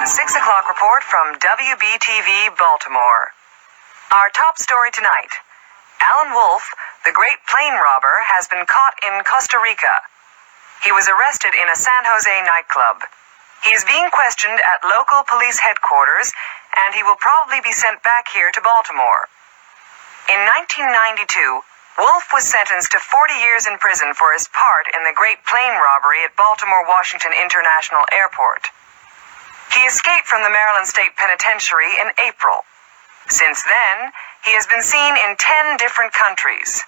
with a 6 o'clock report from WBTV Baltimore. Our top story tonight. Alan Wolf, the great plane robber, has been caught in Costa Rica. He was arrested in a San Jose nightclub. He is being questioned at local police headquarters, and he will probably be sent back here to Baltimore. In 1992, Wolf was sentenced to 40 years in prison for his part in the great plane robbery at Baltimore-Washington International Airport. He escaped from the Maryland State Penitentiary in April. Since then, he has been seen in 10 different countries.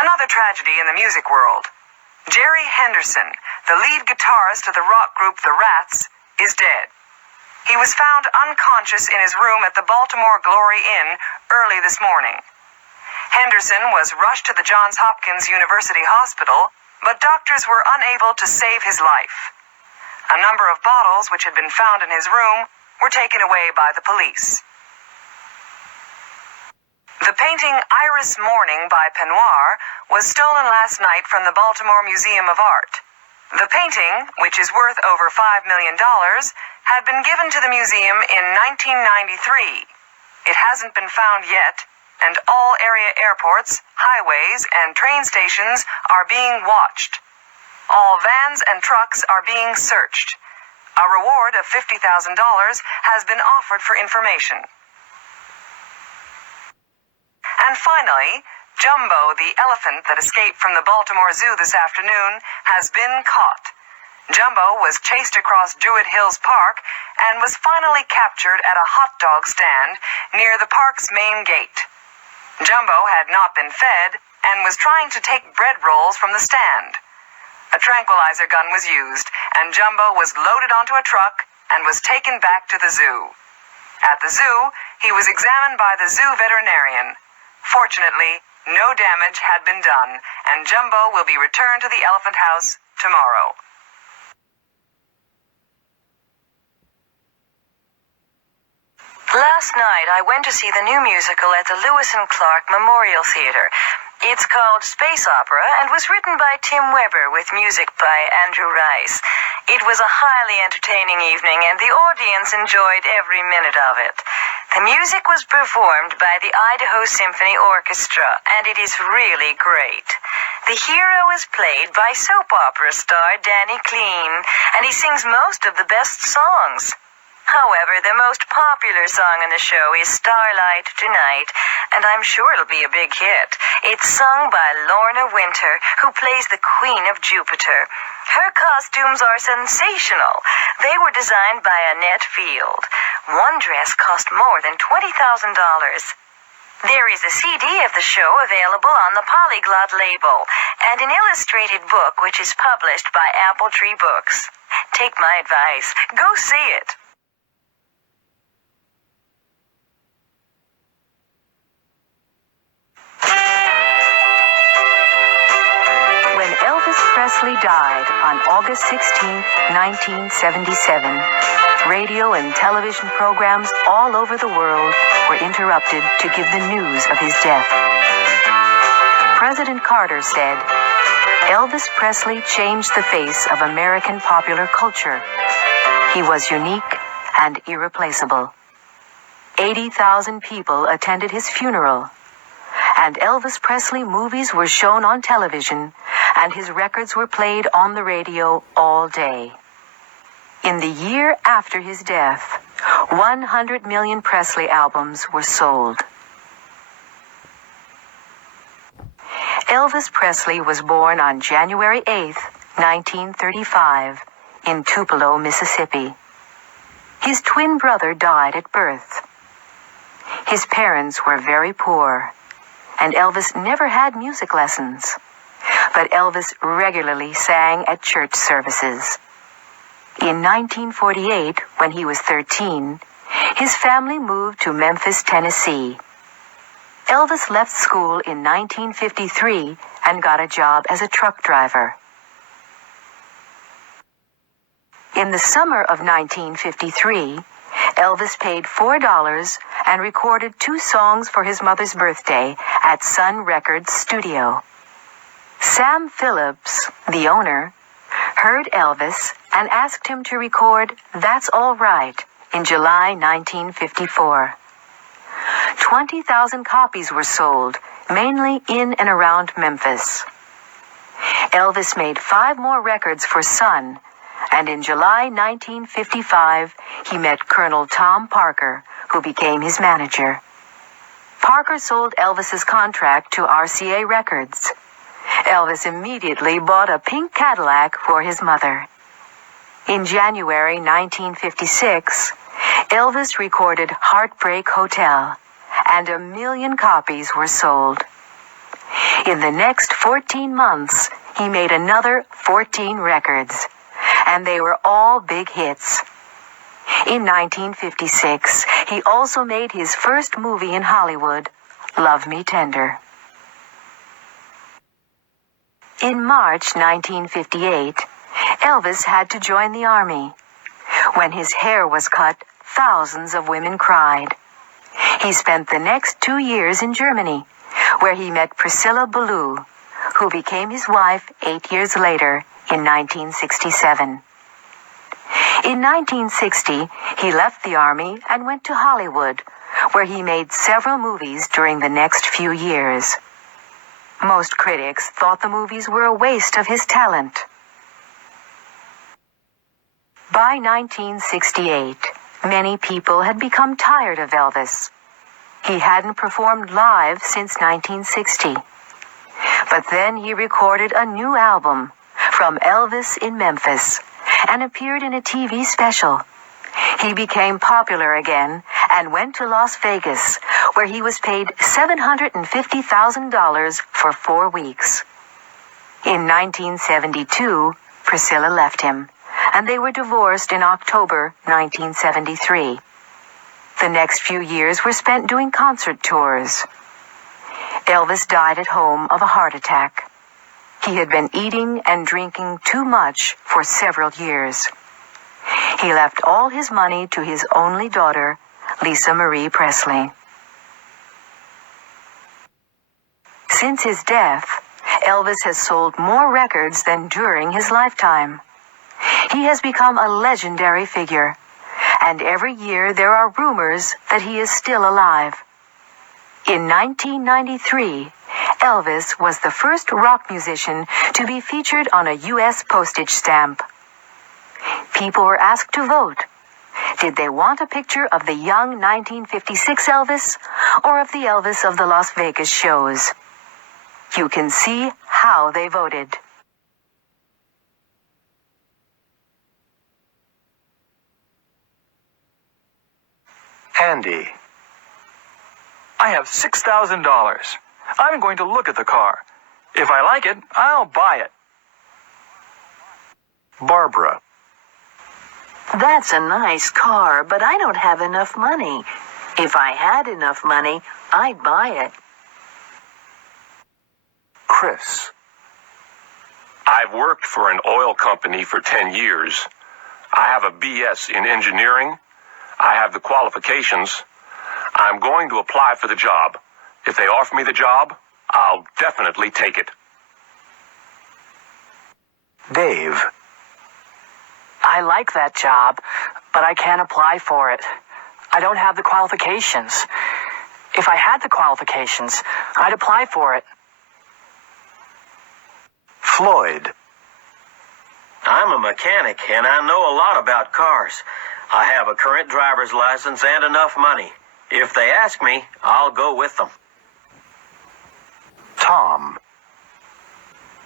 Another tragedy in the music world. Jerry Henderson, the lead guitarist of the rock group The Rats, is dead. He was found unconscious in his room at the Baltimore Glory Inn early this morning. Henderson was rushed to the Johns Hopkins University Hospital, but doctors were unable to save his life. A number of bottles which had been found in his room were taken away by the police. The painting Iris Morning by Penoir was stolen last night from the Baltimore Museum of Art. The painting, which is worth over $5 million, had been given to the museum in 1993. It hasn't been found yet, and all area airports, highways, and train stations are being watched. All vans and trucks are being searched. A reward of $50,000 has been offered for information. And finally, Jumbo, the elephant that escaped from the Baltimore Zoo this afternoon, has been caught. Jumbo was chased across Druid Hills Park and was finally captured at a hot dog stand near the park's main gate. Jumbo had not been fed and was trying to take bread rolls from the stand. A tranquilizer gun was used, and Jumbo was loaded onto a truck and was taken back to the zoo. At the zoo, he was examined by the zoo veterinarian. Fortunately, no damage had been done, and Jumbo will be returned to the Elephant House tomorrow. Last night, I went to see the new musical at the Lewis and Clark Memorial Theater. It's called Space Opera and was written by Tim Weber with music by Andrew Rice. It was a highly entertaining evening, and the audience enjoyed every minute of it. The music was performed by the Idaho Symphony Orchestra, and it is really great. The hero is played by soap opera star Danny Clean, and he sings most of the best songs. However, the most popular song in the show is Starlight Tonight, and I'm sure it'll be a big hit. It's sung by Lorna Winter, who plays the Queen of Jupiter. Her costumes are sensational. They were designed by Annette Field. One dress cost more than $20,000. There is a CD of the show available on the Polyglot label, and an illustrated book which is published by Apple Tree Books. Take my advice. Go see it. Presley died on August 16, 1977. Radio and television programs all over the world were interrupted to give the news of his death. President Carter said, "Elvis Presley changed the face of American popular culture. He was unique and irreplaceable." 80,000 people attended his funeral, and Elvis Presley movies were shown on television, and his records were played on the radio all day. In the year after his death, 100 million Presley albums were sold. Elvis Presley was born on January 8, 1935, in Tupelo, Mississippi. His twin brother died at birth. His parents were very poor, and Elvis never had music lessons. But Elvis regularly sang at church services. In 1948, when he was 13, his family moved to Memphis, Tennessee. Elvis left school in 1953 and got a job as a truck driver. In the summer of 1953, Elvis paid $4 and recorded 2 songs for his mother's birthday at Sun Records Studio. Sam Phillips, the owner, heard Elvis and asked him to record That's All Right in July 1954. 20,000 copies were sold, mainly in and around Memphis. Elvis made 5 more records for Sun, and in July 1955, he met Colonel Tom Parker, who became his manager. Parker sold Elvis's contract to RCA Records. Elvis immediately bought a pink Cadillac for his mother. In January 1956, Elvis recorded Heartbreak Hotel, and 1 million copies were sold. In the next 14 months, he made another 14 records, and they were all big hits. In 1956, he also made his first movie in Hollywood, Love Me Tender. In March 1958, Elvis had to join the army. When his hair was cut, thousands of women cried. He spent the next 2 years in Germany, where he met Priscilla Ballou, who became his wife 8 years later in 1967. In 1960, he left the army and went to Hollywood, where he made several movies during the next few years. Most critics thought the movies were a waste of his talent. By 1968, many people had become tired of Elvis. He hadn't performed live since 1960. But then he recorded a new album, From Elvis in Memphis, and appeared in a TV special. He became popular again and went to Las Vegas, where he was paid $750,000 for 4 weeks. In 1972, Priscilla left him, and they were divorced in October 1973. The next few years were spent doing concert tours. Elvis died at home of a heart attack. He had been eating and drinking too much for several years. He left all his money to his only daughter, Lisa Marie Presley. Since his death, Elvis has sold more records than during his lifetime. He has become a legendary figure, and every year there are rumors that he is still alive. In 1993, Elvis was the first rock musician to be featured on a U.S. postage stamp. People were asked to vote. Did they want a picture of the young 1956 Elvis or of the Elvis of the Las Vegas shows? You can see how they voted. Andy. I have $6,000. I'm going to look at the car. If I like it, I'll buy it. Barbara. That's a nice car, but I don't have enough money. If I had enough money, I'd buy it. Chris. I've worked for an oil company for 10 years. I have a BS in engineering. I have the qualifications. I'm going to apply for the job. If they offer me the job, I'll definitely take it. Dave. I like that job, but I can't apply for it. I don't have the qualifications. If I had the qualifications, I'd apply for it. Floyd. I'm a mechanic, and I know a lot about cars. I have a current driver's license and enough money. If they ask me, I'll go with them. Tom.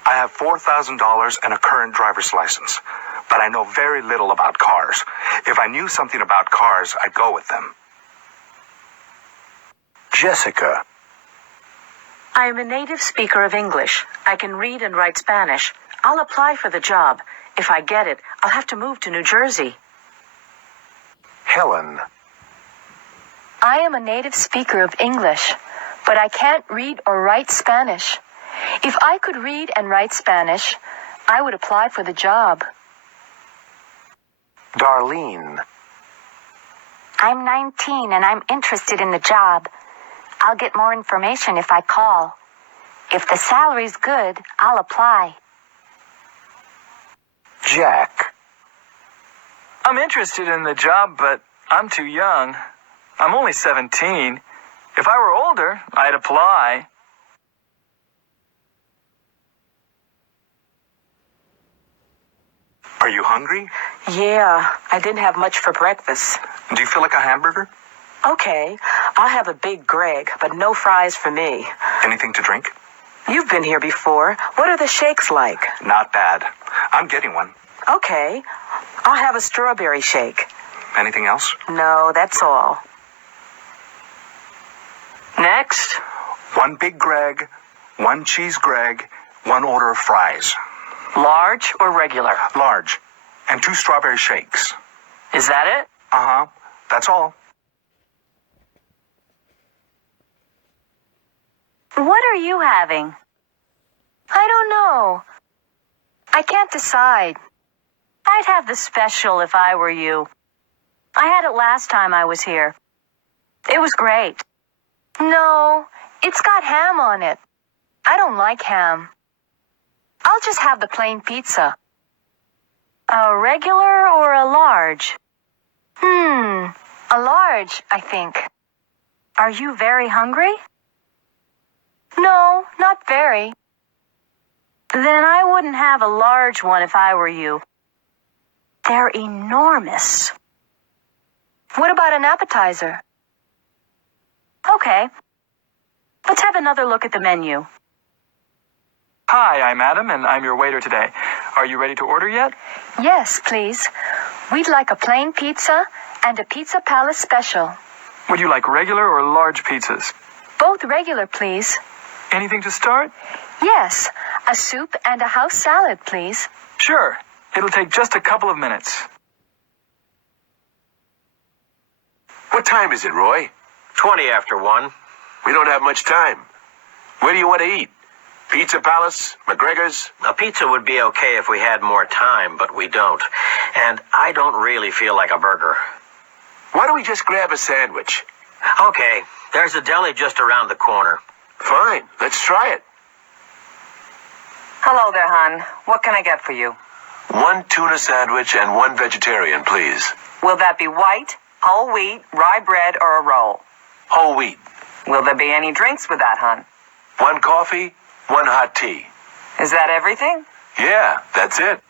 I have $4,000 and a current driver's license, but I know very little about cars. If I knew something about cars, I'd go with them. Jessica. I am a native speaker of English. I can read and write Spanish. I'll apply for the job. If I get it, I'll have to move to New Jersey. Helen. I am a native speaker of English, but I can't read or write Spanish. If I could read and write Spanish, I would apply for the job. Darlene. I'm 19 and I'm interested in the job. I'll get more information if I call. If the salary's good, I'll apply. Jack. I'm interested in the job, but I'm too young. I'm only 17. If I were older, I'd apply. Are you hungry? Yeah, I didn't have much for breakfast. Do you feel like a hamburger? Okay, I'll have a big Greg, but no fries for me. Anything to drink? You've been here before. What are the shakes like? Not bad. I'm getting one. Okay, I'll have a strawberry shake. Anything else? No, that's all. Next. One Big Greg, one Cheese Greg, one order of fries. Large or regular? Large. And 2 strawberry shakes. Is that it? Uh-huh. That's all. What are you having? I don't know. I can't decide. I'd have the special if I were you. I had it last time I was here. It was great. No, it's got ham on it. I don't like ham. I'll just have the plain pizza. A regular or a large? A large, I think. Are you very hungry? No, not very. Then I wouldn't have a large one if I were you. They're enormous. What about an appetizer? Okay. Let's have another look at the menu. Hi, I'm Adam, and I'm your waiter today. Are you ready to order yet? Yes, please. We'd like a plain pizza and a Pizza Palace special. Would you like regular or large pizzas? Both regular, please. Anything to start? Yes, a soup and a house salad, please. Sure. It'll take just a couple of minutes. What time is it, Roy? 20 after 1. We don't have much time. Where do you want to eat? Pizza Palace? McGregor's? A pizza would be okay if we had more time, but we don't. And I don't really feel like a burger. Why don't we just grab a sandwich? Okay, there's a deli just around the corner. Fine, let's try it. Hello there, hon. What can I get for you? 1 tuna sandwich and 1 vegetarian, please. Will that be white, whole wheat, rye bread, or a roll? Whole wheat. Will there be any drinks with that, hon? 1 coffee, 1 hot tea. Is that everything? Yeah, that's it.